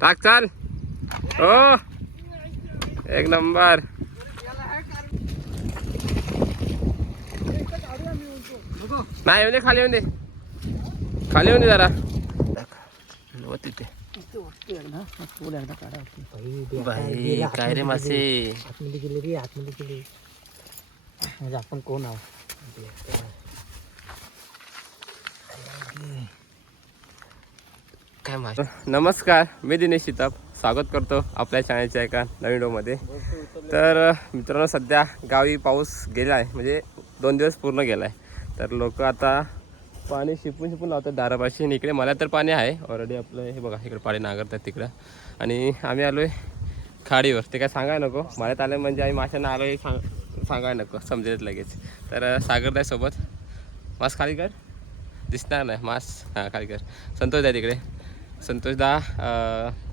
टाक चाल. हो एक नंबर. नाही येऊन दे, खाली येऊन दे, खाली येऊन दे जरा तिथे. बाई काय रे मासे आतमध्ये गेले रे, आतमध्ये गेले. म्हणजे आपण कोण आहोत. काय मासे. नमस्कार, मी दिनेश शिताप स्वागत करतो आपल्या चॅनलच्या एका नवीन व्हिडिओमध्ये. तर मित्रांनो सध्या गावी पाऊस गेला आहे, म्हणजे 2 दिवस पूर्ण गेला आहे. तर लोक आता पाणी शिपून लावतात दारापाशी. इकडे मला तर पाणी आहे ऑलरेडी. आपलं हे बघा इकडे पाणी नांगरतात तिकडं. आणि आम्ही आलो आहे खाडीवर. ते काय सांगाय नको, मळ्यात आलं म्हणजे आम्ही माशांना आलो आहे सांगाय नको, समजेल लगेच. तर सागरदाय सोबत. मास खाली कर, दिसणार नाही मास. हां खाली कर. संतोष आहे तिकडे. संतोषदा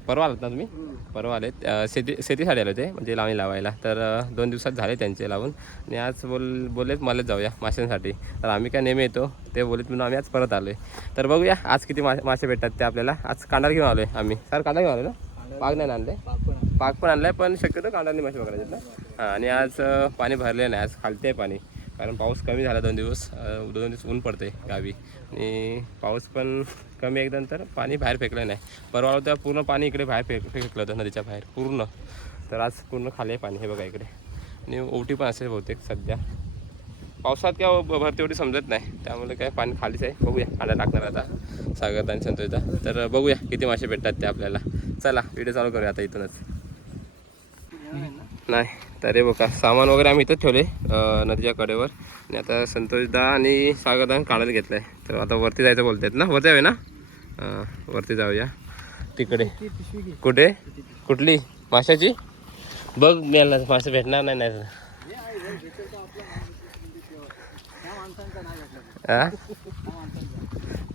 परवा आलात ना तुम्ही? परवा आलेत. शेतीसाठी आले होते, म्हणजे लावणी लावायला. तर 2 दिवसात झाले त्यांचे लावून. आणि आज बोललेत मलाच जाऊया माशांसाठी. तर आम्ही काय नेहमी येतो, ते बोलत म्हणून आम्ही आज परत आलो आहे. तर बघूया आज किती मासे भेटतात ते आपल्याला. आज कांडार घेऊन आलो आहे आम्ही. सर कांडार घेऊन आलो ना, पाग नाही आणले. पाग पण आणलाय, पण शक्यतो कांडारने मासे पकडायचे ना. हां आणि आज पाणी भरले नाही, आज खालते आहे पाणी. कारण पाऊस कमी झाला 2 दिवस. 2 दिवस ऊन पडते गावी आणि पाऊस पण कमी एकदम. तर पाणी बाहेर फेकलं नाही. परवा होत्या पूर्ण पाणी इकडे बाहेर फेकलं होतं नदीच्या बाहेर पूर्ण. तर आज पूर्ण खाली आहे पाणी, हे बघा इकडे. आणि ओटी पण असेल बहुतेक सध्या. पावसात काय भरती एवढी समजत नाही, त्यामुळे काय पाणी खालीच आहे. बघूया कांदा टाकणार आता सागरदा आणि संतोषदा. तर बघूया किती मासे भेटतात ते आपल्याला. चला व्हिडिओ चालू करूया आता इथूनच. नाही तर हे बघा सामान वगैरे आम्ही इथंच ठेवले नदीच्या कडेवर. आणि आता संतोषदा आणि सागरदा काढायला घेतलं आहे. तर आता वरती जायचं बोलतात ना, वरती जाऊया ना. वरती जाऊया तिकडे. कुठे? कुठली माशाची? बघ मेला मासे भेटणार नाही. नाही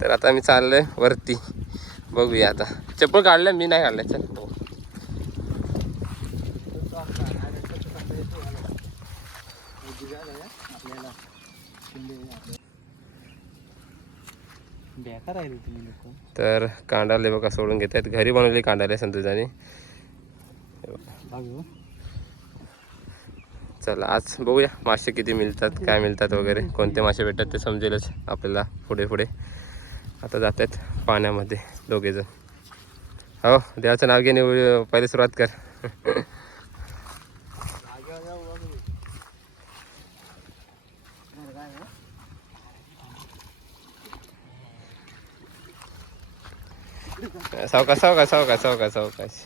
तर आता मी चाललोय वरती. बघूया आता. चप्पल काढलं मी, नाही काढलं. चल तर कांडाले बघा सोडून घेत आहेत. घरी बनवले कांडाले संतोषाने. चला आज बघूया मासे किती मिळतात, काय मिळतात वगैरे, कोणते मासे भेटतात ते समजेलच आपल्याला पुढे पुढे. आता जात आहेत पाण्यामध्ये दोघेजण. हो देवाचं नाव घेणे, पहिले सुरुवात कर. सावकाश सावकाश सावकाश सावकाश सावकाश.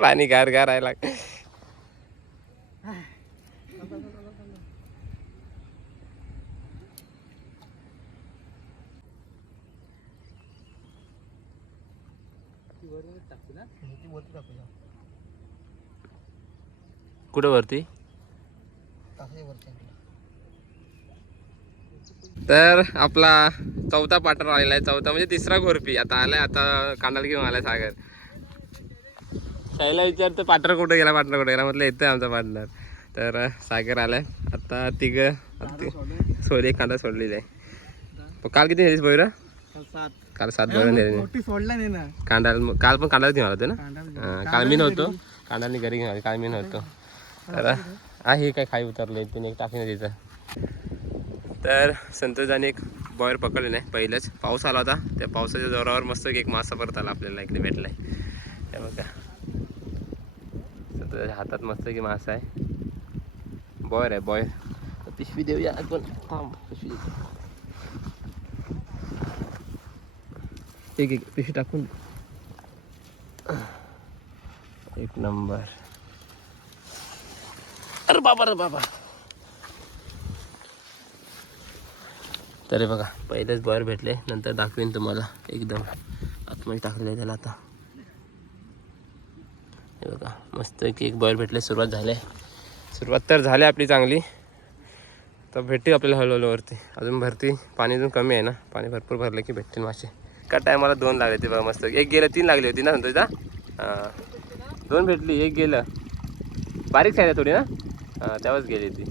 पाणी गार गार आहे लाग. कुठे वरती? तर आपला चौथा पार्टनर आलेला आहे. चौथा म्हणजे तिसरा घोरपी आता आलाय. आता कांडाला घेऊन आलाय सागर. साईला विचारतो पार्टनर कुठे गेला, पार्टनर कुठे गेला. म्हटलं येतोय आमचा पार्टनर. तर सागर आलाय. आता सोडली, कांदा सोडलेली आहे. काल किती नेलीस बोईरा? काल 7 बोईरा नेली. कांडाला काल पण कांडाला घेऊन आलो ना. काल मी नव्हतो, कांडाने घरी घेऊन आले. काल मी नव्हतो. तर आहे काय खाई उतरले तिने टाकीने तिथं. तर संतोषाने एक बॉयर पकडले नाही पहिलंच. पाऊस आला होता, त्या पावसाच्या जोरावर मस्त एक मासा परत आला आपल्याला इकडे भेटलाय. हे बघा संतोषाच्या हातात मस्त की मासा आहे. बॉयर आहे बॉयर. पिशवी देऊया आपण. थांब पिशवी एक पिशवी टाकून. एक नंबर. अरे बाबा रे बाबा. तरी बघा पहिलेच बॉयर भेटले, नंतर दाखवेन तुम्हाला. एकदम आतमध्ये टाकलेलं आहे त्याला आता. हे बघा मस्त की एक बॉयर भेटले. सुरुवात तर झाली आपली चांगली. तर भेटते आपल्याला हळूहळू वरती. अजून भरती पाणी अजून कमी आहे ना. पाणी भरपूर भरलं की भेटतील मासे. का टायमाला 2 लागले ते बघा मस्त. एक गेलं 3 लागली होती ना संतोषदा. 2 भेटली, एक गेलं. बारीक साईज आहे थोडी ना. तेव्हाच गेली ती.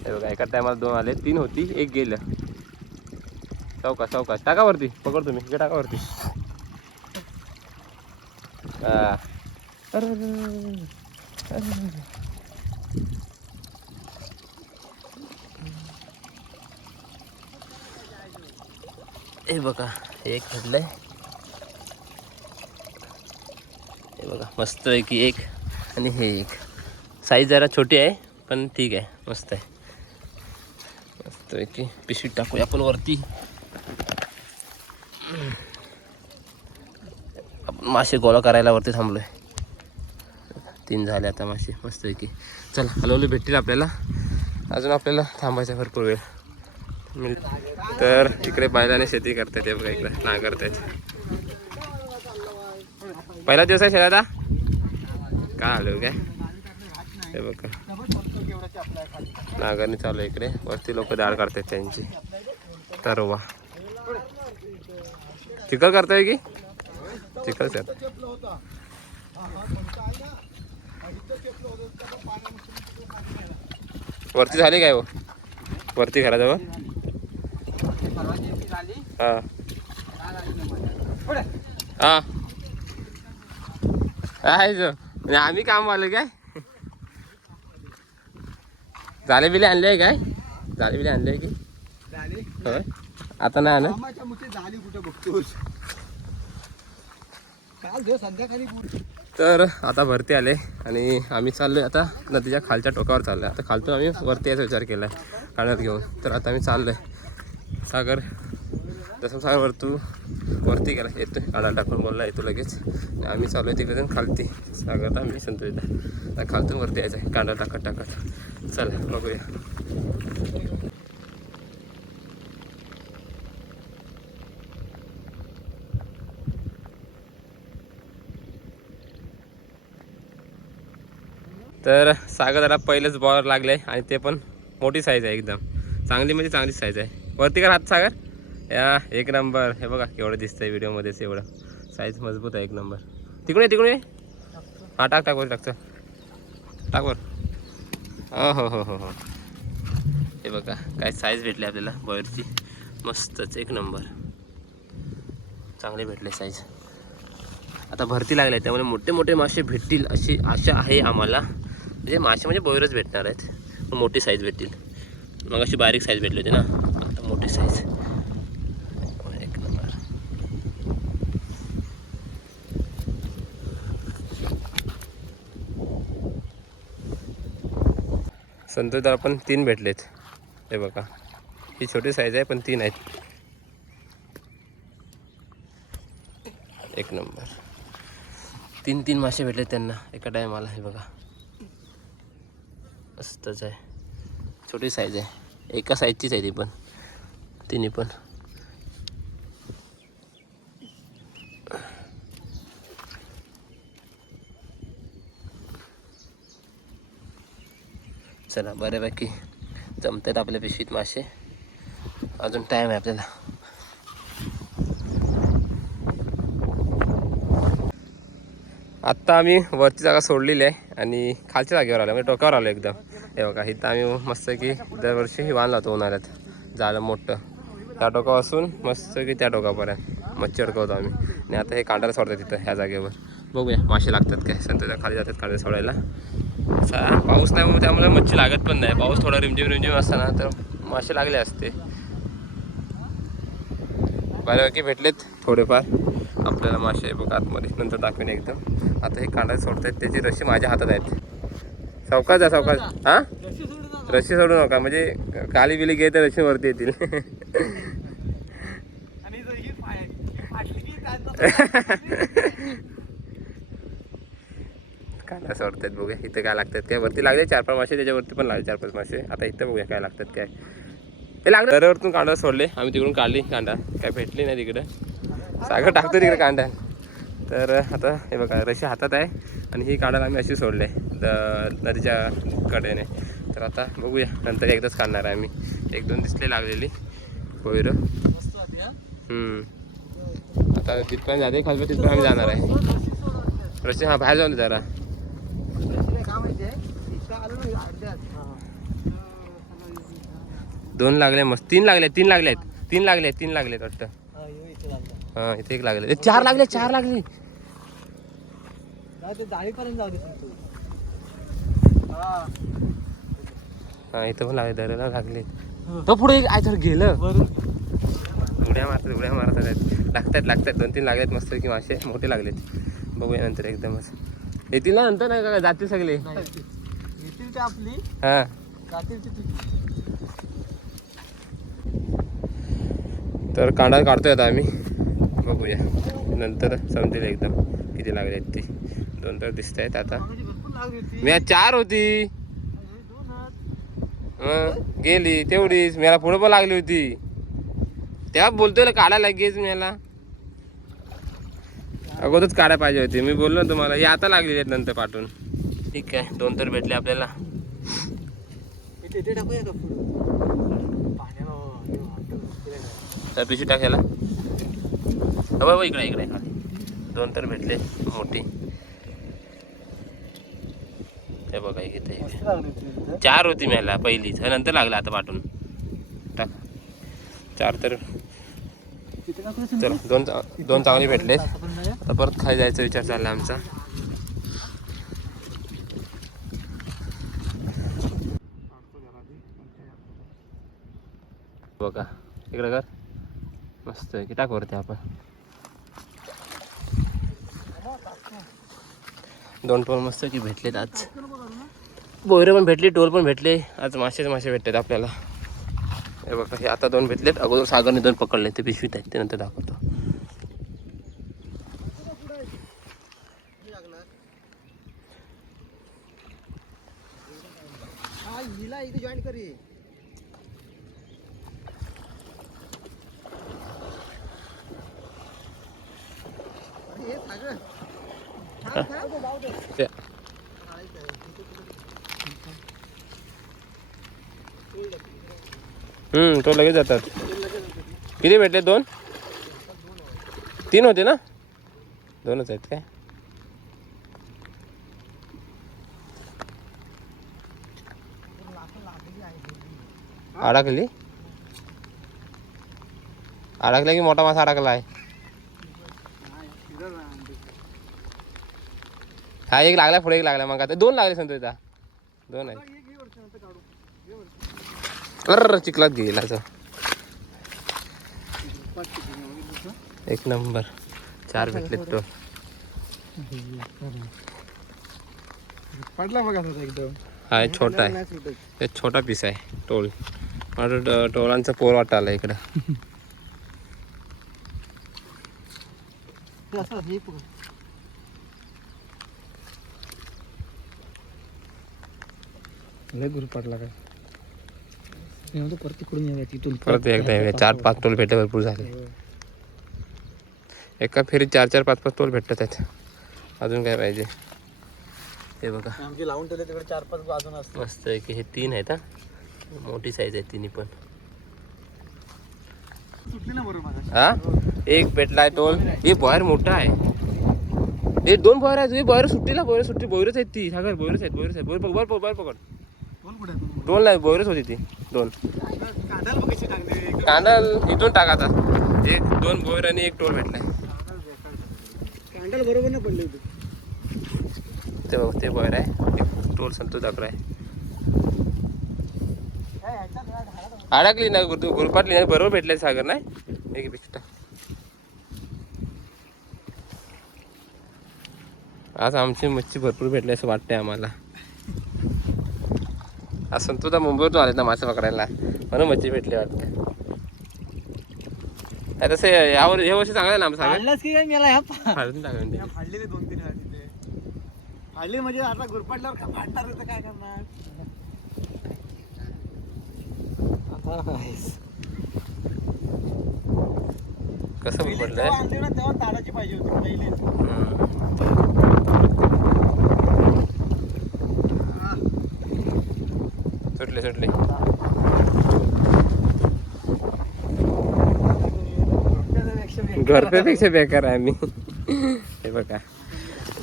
हे बघा एका टायमाला 2 आले. 3 होती, एक गेलं. चौका चौका टाकावरती पकड तुम्ही इकडे टाकावरती. हा अरे हे बघा एक भेटलंय. हे बघा मस्त आहे की एक. आणि हे एक साईज जरा छोटी आहे पण ठीक आहे मस्त आहे. मस्त आहे की पिशवीत टाकूया आपण वरती. आपण मासे गोळा करायला वरती थांबलोय. 3 झाले आता मासे मस्त आहे की. चला हलवले भेटतील आपल्याला. अजून आपल्याला थांबायचा भरपूर वेळ. तर इकडे बैलाने शेती करतात. हे बघा इकडे नांगरतायत. पहिला दिवस आहे शेताचा काय आलो काय. हे बघा नांगरणी चालू आहे इकडे. वरती लोक दाढ काढतात त्यांची. तर वा चिखल करतोय की चिखल सर वरती झाली काय हो वरती घराजवळ. हां हां आहे जो म्हणजे आम्ही काम आलो काय. जाले बिले आणले आहे काय. जाले बिले आणले की होय आता नाही आणत. तर आता भरती आले आणि आम्ही चाललोय आता नदीच्या खालच्या टोकावर चाललोय. आता खालतून आम्ही वरती यायचा विचार केला आहे काढत घेऊन. तर आता आम्ही चाललोय सागर. जसं सागर वरती गेला येतोय काढा टाकून बोलला येतो लगेच. आम्ही चालू आहे तिकडे खालती. सागर आम्ही संतोष आता खालतून वरती यायचं आहे कांदा टाकत टाकत. चला बघूया. तर सागरला पहिलेच बॉलर लागले आणि ते पण मोठी साईज आहे एकदम. चांगली म्हणजे चांगली साईज आहे. वरती कर हात सागर. या एक नंबर. हे बघा केवढं दिसतंय व्हिडिओमध्येच. एवढं साईज मजबूत आहे एक नंबर. तिकडे तिकडे हां टाक टाक वर टाकतं टाक वर. हो हो हो हो हे बघा काय साईज भेटली आपल्याला बॉयरची. मस्तच एक नंबर चांगले भेटले साईज. आता भरती लागली त्यामुळे मोठे मोठे मासे भेटतील अशी आशा आहे आम्हाला. म्हणजे मासे म्हणजे बोयरच भेटणार आहेत. मोठी साईज भेटतील. मग अशी बारीक साईज भेटली होती ना आता मोठी साईज एक नंबर. संतोषदार पण 3 भेटलेत. हे बघा ही छोटी साईज आहे पण 3 आहेत. एक नंबर 3 मासे भेटले त्यांना एका टायमाला. हे बघा मस्तच आहे. छोटी साईज आहे एका साईजचीच आहे ती पण तिन्ही पण. चला बऱ्यापैकी जमतात आपल्या पिशवीत मासे. अजून टाईम आहे आपल्याला. आत्ता आम्ही वरची जागा सोडलेली आहे आणि खालच्या जागेवर आलो म्हणजे टोकावर आलो एकदम. हे बघा इथं आम्ही मस्त की दरवर्षी ही वाहन लावतो उन्हाळ्यात झालं मोठं. त्या टोकापासून मस्त की त्या टोकापर्यंत मच्छी अडकवतो आम्ही. आणि आता हे कांडाला सोडतात तिथं ह्या जागेवर. बघूया मासे लागतात काय. संतोषला खाली जातात कांडे सोडायला. पाऊस नाही मग त्यामुळे मच्छी लागत पण नाही. पाऊस थोडा रिमझिम रिमझिम असताना तर मासे लागले असते. बऱ्यापैकी भेटलेत थोडेफार आपल्याला मासे. बघा आतमध्ये नंतर दाखवेन एकदम. आता हे कांडा सोडतायत त्याची रशी माझ्या हातात आहेत. सावकाश जा सावकाश. हां रशी सोडू नका म्हणजे काली बिली घे तर रशी वरती येतील. कांदा सोडतायत बघूया इथं काय लागतात काय. वरती लागले 4-5 मासे त्याच्यावरती पण लागले 4-5 मासे. आता इथं बघूया काय लागतात काय. ते लागलं दरवरतून कांदा सोडले आम्ही. तिकडून काढली कांदा काय भेटली नाही तिकडं. सागर टाकतो तिकडे कांदा. तर आता हे बघा रशी हातात आहे आणि ही कांडाला आम्ही अशी सोडले नदीच्या कडेने. तर आता बघूया नंतर एकदाच काढणार आहे आम्ही. 1-2 दिसले लागलेली कोयरं. आता तिथपर्यंत जाते खालपर्यंत तिथपर्यंत आम्ही जाणार आहे. रशी हां बाहेर जाऊन जरा. दोन लागले मस्त. 3 लागले 3 लागले आहेत. तीन लागलेत वाटतं. हा, यो इथे लागला. हा इथे एक लागले, चार लागले. जाऊ दे, जाळीपर्यंत जाऊ दे तू. हा इथं पण लागले, दऱ्याला लागले. तो पुढे एक आयतर गेलं. उड्या मारतात लागतात 2-3 लागलेत मस्त की मासे मोठे लागलेत. बघूया नंतर एकदमच येतील ना नंतर, नाही का जातील सगळे. येतील ते आपली, हा जातील ते तुझी. तर कांदा काढतोय आता आम्ही, बघूया नंतर समजेल एकदम किती लागले आहेत ते. 2 तर दिसत आहेत आता. भरपूर लागली होती. मी 4 होती, 2 गेली तेवढीच. मला पुढे पण लागली होती, तेव्हा बोलतोय काढायला लगेच. मला अगोदरच काढायला पाहिजे होती. मी बोललो ना तुम्हाला, हे आता लागलेली आहेत नंतर पाठवून. ठीक आहे, 2 तर भेटले आपल्याला. इथे टाकूया का पुढं पाण्याला पिशवी टाकायला बाबा. इकडे 2 तर भेटले मोठी. हे बघा इथे 4 होती मला पहिलीच, नंतर लागला आता पाठवून टाक. 4 तर चल, 2 चांगली भेटले. आता परत खाली जायचा विचार चालला आमचा. बघा इकडे कर, मस्त की टाक वरती आपण. 2 टोल मस्त की भेटलेत आज. बोयरे पण भेटले, टोल पण भेटले. आज मासे भेटतात आपल्याला. हे बघा, हे आता 2 भेटलेत. अगोदर सागरने 2 पकडले, ते पिशवीत आहेत, ते नंतर दाखवतो. जॉईन करी. तो लगेच जातात. किती भेटले? 2 3 होते ना? 2च आहेत काय? अडकला की मोठा मासा अडकला आहे. हा एक लागला, पुढे एक लागला. मग आता 2 लागले संतोष. 2 आहेत. चिखलात गेला. एक नंबर. 4 भेटलेत. तो पडला बघा एकदम. हा छोटा आहे, ते छोटा पीस आहे टोल. मला टोलांचा पोर वाटत आला इकडं. लय दूर पडला काय. परत तिकडून येऊया तिथून. परत एकदा 4-5 टोल भेटले, भरपूर झाले. एका फेरीत 4-4, 5-5 टोल भेटतात आहेत. अजून काय पाहिजे? हे बघा आमची लावून ठेवले तिकडे 4-5 अजून असतात. मस्त आहे की. हे 3 आहेत हा, मोठी साईज आहे तिन्ही पण. सुटली ना बरोबर. हा एक भेटलाय टोल. हे बॉयर मोठा आहे. हे 2 बॉयर आहेत. बॉयर सुट्टीला, बोयरच आहेत ती. सागर बोयरच आहेत. बोयर पकड. टोल नाही, बोयरच होती ती 2. कांडल इथून टाकाचा. 1-2 बोयर आणि 1 टोल भेटलाय. कांडल बरोबर नाही पडले होते ते बघ, ते बोयर आहे. एक टोल संतोष दाखला आहे. अडकली ना, गुरपाटली नाही, बरोबर भेटले सागर. नाही एक पिक्चर. आज आमची मच्छी भरपूर भेटली असं वाटतंय आम्हाला. आज संतोषा मुंबईतून आले ना मासे पकडायला, म्हणून मच्छी भेटली वाटतं. तसं यावर हे वर्षी चांगलं ना आमचं फाडलाच की काय मला ह्या फाडून टाकून फाडलेले 2-3 वेळा तिथे. फाडले म्हणजे आता गुरपाटल्यावर का फाडणार होतं, काय करणार. कसं पडलंय तेव्हा ताडाची पाहिजे होती पहिले. सुटले. घरपेक्षा बेकार आहे आम्ही. हे बघा,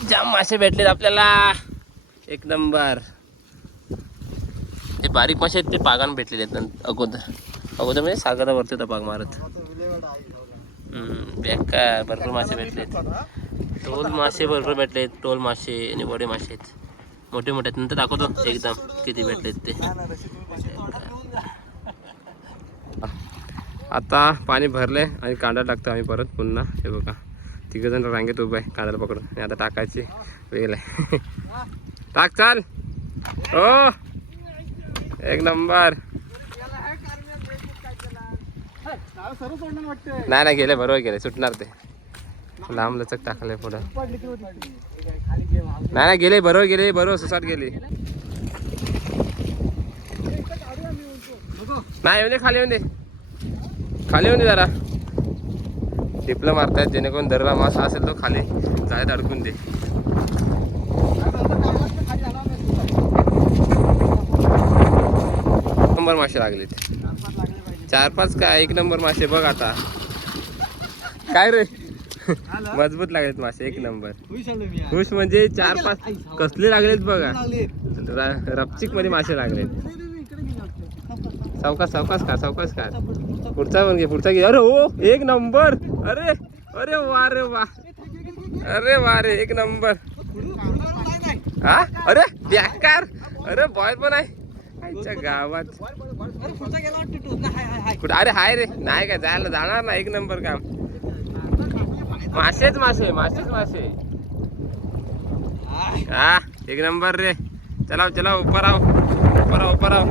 जाम मासे भेटलेत आपल्याला. एक नंबर. ते बारीक मासे आहेत, ते पागान भेटलेले आहेत अगोदर. अगोदर म्हणजे सागरावरती होता पाग मारत. बेकार भरपूर मासे भेटलेत. टोल मासे भरपूर भेटलेत. टोल मासे आणि बडे मासे आहेत. मोठे मोठे आहेत. नंतर दाखवतो एकदम किती भेटलेत ते. आता पाणी भरले आणि कांदा टाकतो आम्ही परत पुन्हा. हे बघा तिघ जण रांगेत उभं आहे कांद्याला पकडून आणि आता टाकायची वेळ आहे. टाक चाल. हो एक नंबर. नाही नाही गेले बरोबर गेले सुटणार ते. लांब लचक टाकले पुढं. नाही गेले बरोबर गेले बरोबर सुसाट गेले. नाही येऊन दे खाली येऊन दे. खाली येऊन दे जरा. टिपलं मारतायत जेणेकरून दरला मासा असेल तो खाली जाळ्यात अडकून दे. नंबर मासे लागलेत. 4-5 काय 1 नंबर मासे बघ आता. काय रे मजबूत लागलेत मासे 1 नंबर. खुश म्हणजे 4-5 कसले लागलेत बघा. रपचिक मध्ये मासे लागलेत. सावकाश सावकाश खा सावकाश खा. पुढचा पण घे पुढचा घे. अरे हो 1 नंबर. अरे अरे वा रे वा. अरे वा रे 1 नंबर. हा अरे बेकार. अरे बॉय पण आहे आमच्या गावात. कुठं अरे हाय रे नाही काय जायला जाणार ना 1 नंबर काम. मासेच मासे मासेच मासे. हा 1 नंबर रे. चला चला ऊपर आओ ऊपर आओ ऊपर आओ.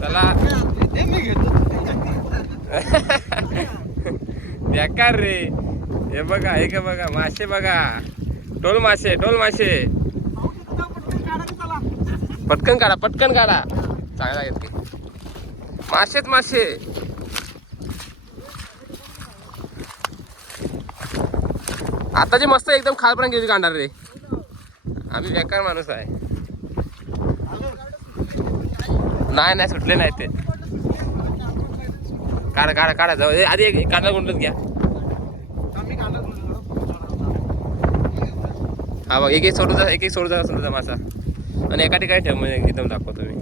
चला बेकार रे. हे बघा हे का बघा मासे बघा. टोल मासे टोल मासे. पटकन काढा पटकन काढा. चांगला आहेत की मासेच मासे. आता जे मस्त एकदम खालपर्यंत गेली काढणार रे. आम्ही बेकार माणूस आहे. नाही नाही सुटले नाही ते. काढा काढा काढा जाऊ आधी एक कांदा गुंडच घ्या. हा बघ एक एक सोडू जा एक एक सोडू जा सोडू जा मासा आणि एका ठिकाणी ठेव म्हणजे एकदम दाखवतो मी.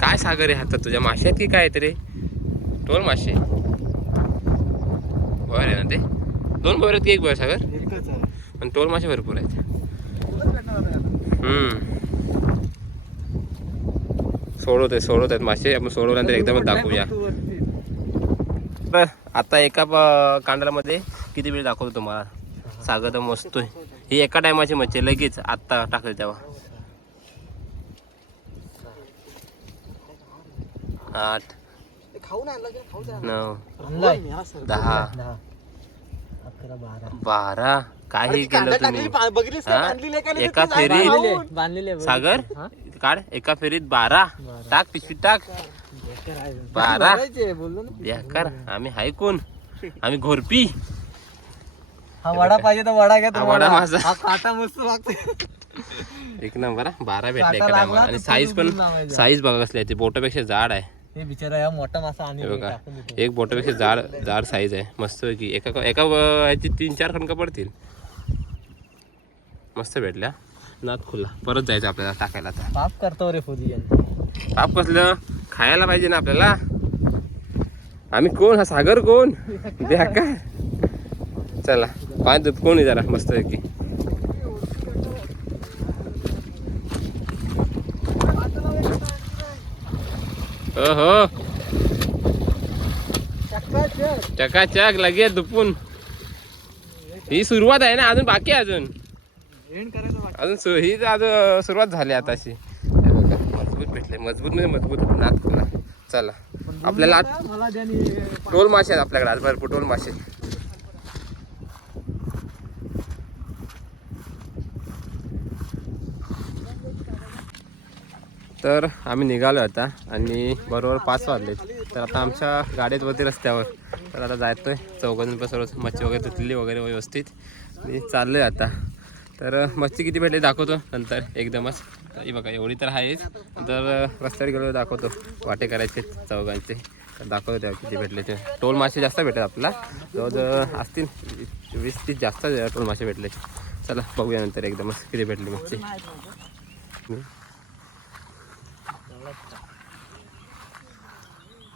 काय सागर आहे हातात तुझ्या. मासे आहेत की काय तरी. टोल मासे बर आहे ना ते. 2 बोर आहेत की 1 बोर सागर. पण टोल मासे भरपूर आहेत. सोडवत आहेत मासे. आपण सोडवल्यानंतर एकदमच दाखवूया. आता एका कांडामध्ये किती वेळ दाखवतो तुम्हाला. सागर तर मस्तोय. ही एका टायमाची मच्छी लगेच आत्ता टाकले तेव्हा. 8 9 10 12 काही केलं तुम्ही एका फेरीत. सागर काढ एका फेरीत 12 टाक पिशवीत टाक. 12 बेकार. आम्ही हाय कोण आम्ही घोरपी. हा वडा पाहिजे तर वडा घ्या. वडा माझा हा काटा मस्त लागतो 1 नंबर. 12 भेटले एका टायमाला. आणि साईज पण साईज बघा कसली आहे. ते बोटापेक्षा जाड आहे. हे बिचारा या मोठा मासा आणि बघा एक बोटापेक्षा जाड जाड साईज आहे. मस्त की एका एका ह्याची 3-4 खणका पडतील. मस्त भेटल्या. नाद खुला परत जायचं आपल्याला टाकायला. आता पाप करतो रे फोदी. पाप कसलं खायला पाहिजे ना आपल्याला. आम्ही कोण हा सागर कोण बेकार. चला पाच दूध कोण आहे जरा मस्त की. हो चकाचक लगेच दुपून. ही सुरुवात आहे ना अजून बाकी आहे. अजून ही अजून सुरुवात झाली आताशी. मजबूत भेटले मजबूत म्हणजे मजबूत नाद खुला. चला आपल्याला टोल मासे आहेत आपल्याकडे आज भरपूर टोल मासे. तर आम्ही निघालो आता आणि बरोबर 5 वाजलेत. तर आता आमच्या गाडीत वरती रस्त्यावर. तर आता जायतोय चौघांनी सर्व मच्छी वगैरे धुतलेली वगैरे व्यवस्थित मी चाललोय आता. तर मच्छी किती भेटली दाखवतो नंतर एकदमच. ही बघा एवढी तर आहेच. तर रस्त्यावर गेलो दाखवतो. वाटे करायचे चौघांचे तर दाखवतो तेव्हा किती भेटले ते. टोल मासे जास्त भेटतात आपला. जवळजवळ असतील 20-30 जास्त टोल मासे भेटले. चला बघूया नंतर एकदमच किती भेटली मच्छी.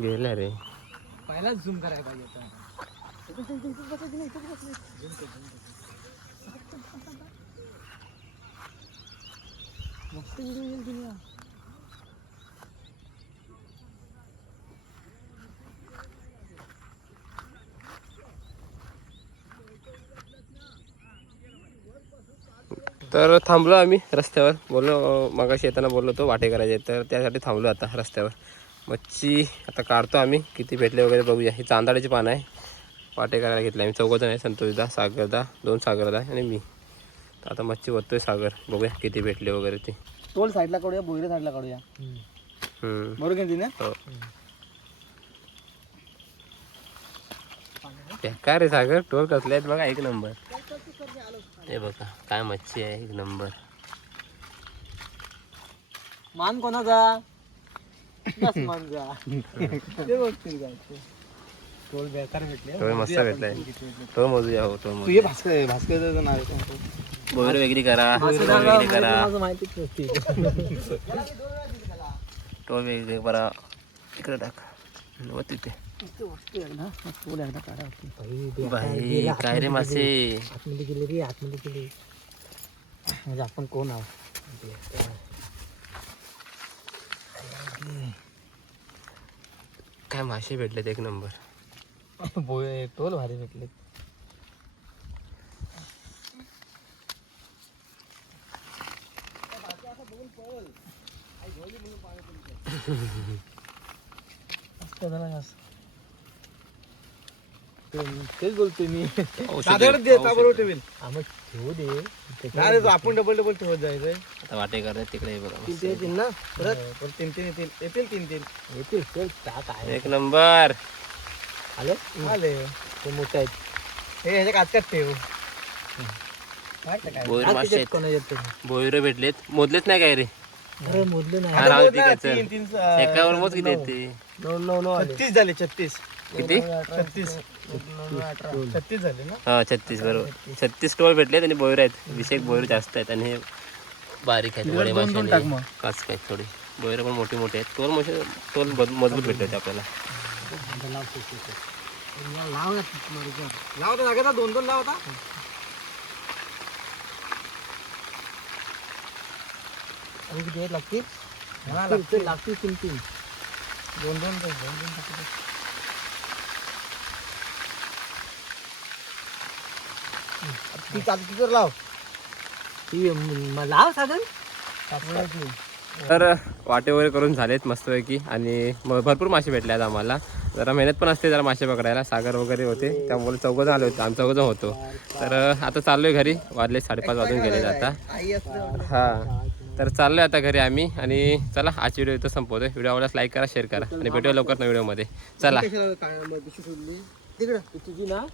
गेला रे. पहिलाच झूम करायला पाहिजे आता. मस्त व्हिडिओ येईल तुला. तर थांबलो आम्ही रस्त्यावर, बोललो मगाशी येताना बोललो होतो वाटे करायचे, तर त्यासाठी थांबलो आता रस्त्यावर. मच्छी आता काढतो आम्ही, किती भेटले वगैरे बघूया. ही चांदाळ्याची पानं आहे, वाटे करायला घेतले आम्ही. चौघजण आहे, संतोषदा, सागरदा, 2 सागरदा आणि मी. तर आता मच्छी ओततोय सागर, बघूया किती भेटले वगैरे ते. टोल साईडला काढूया, बोईरे साईडला काढूया. बरोबर घेतली ना. हो. काय रे सागर, टोल कसले आहेत बघा, 1 नंबर. हे बघा काय मच्छी आहे, 1 नंबर. मान कोणाचा? बस मानजा. ते बघतील काय टोल बेकार भेटले. टोल मस्त भेटलाय. टोल मोजूया. हो टोल तू मोजूया. ये भास्कर, भास्करचं नाव आहे. बोईर वेगळी करा, टोल वेगळी करा, माझं माहितीच नसते. टोल वेगळी करा. इकडे टाक व तिथे. बाई काय रे मासे. आतमध्ये गेले रे, आतमध्ये गेले. म्हणजे आपण कोण आहोत. काय मासे भेटलेत 1 नंबर. टोल भारी भेटले. तेच बोलतोय मी. ठेवू दे. आपण डबल डबल ठेवत जायचंय. आता वाटे करत तिकडे बघा. ना परत 3-3 येतील. 3-3 येतील. टाक आहे. 1 नंबर आले ते मोठे आहेत. हे ह्याच्या काचकात ठेव. बोईर मासे आहेत. बोईर भेटलेत, मोजलेच नाही काय रे. अरे मोजले नाही. हा राहू दे काय चल. एकावर मोज किती आहेत ते. 36 झाले. 36 किती? 36 झाले ना. हा 36 बरोबर. 36 टोल भेटलेत आणि बोईर आहेत. 20 बोईर जास्त आहेत आणि हे बारीक आहेत. वडे मासे आणि काच काय थोडी. बोईर पण मोठी मोठी आहेत. टोल मजबूत भेटले आपल्याला. लावता जागेचा 2-2 लावता. किती लागतील? लागतील 3-3. 2-2 ती कागदी लाव. लाव साधन. तर वाटे वगैरे करून झालेत मस्तपैकी आणि भरपूर मासे भेटले आहेत आम्हाला. जरा मेहनत पण असते जरा मासे पकडायला. सागर वगैरे होते, त्यामुळे 4 जण आले होते, आम्ही 4 जण होतो. तर आता चाललोय घरी. वाजले 5:30 वाजून गेले आता. हां तर चाललोय आता घरी आम्ही. आणि चला आजची व्हिडिओ इथं संपवतोय. व्हिडिओ आवडल्यास लाईक करा, शेअर करा आणि भेटूया लवकर नवीन व्हिडिओमध्ये. चला. तिकडे तुझी ना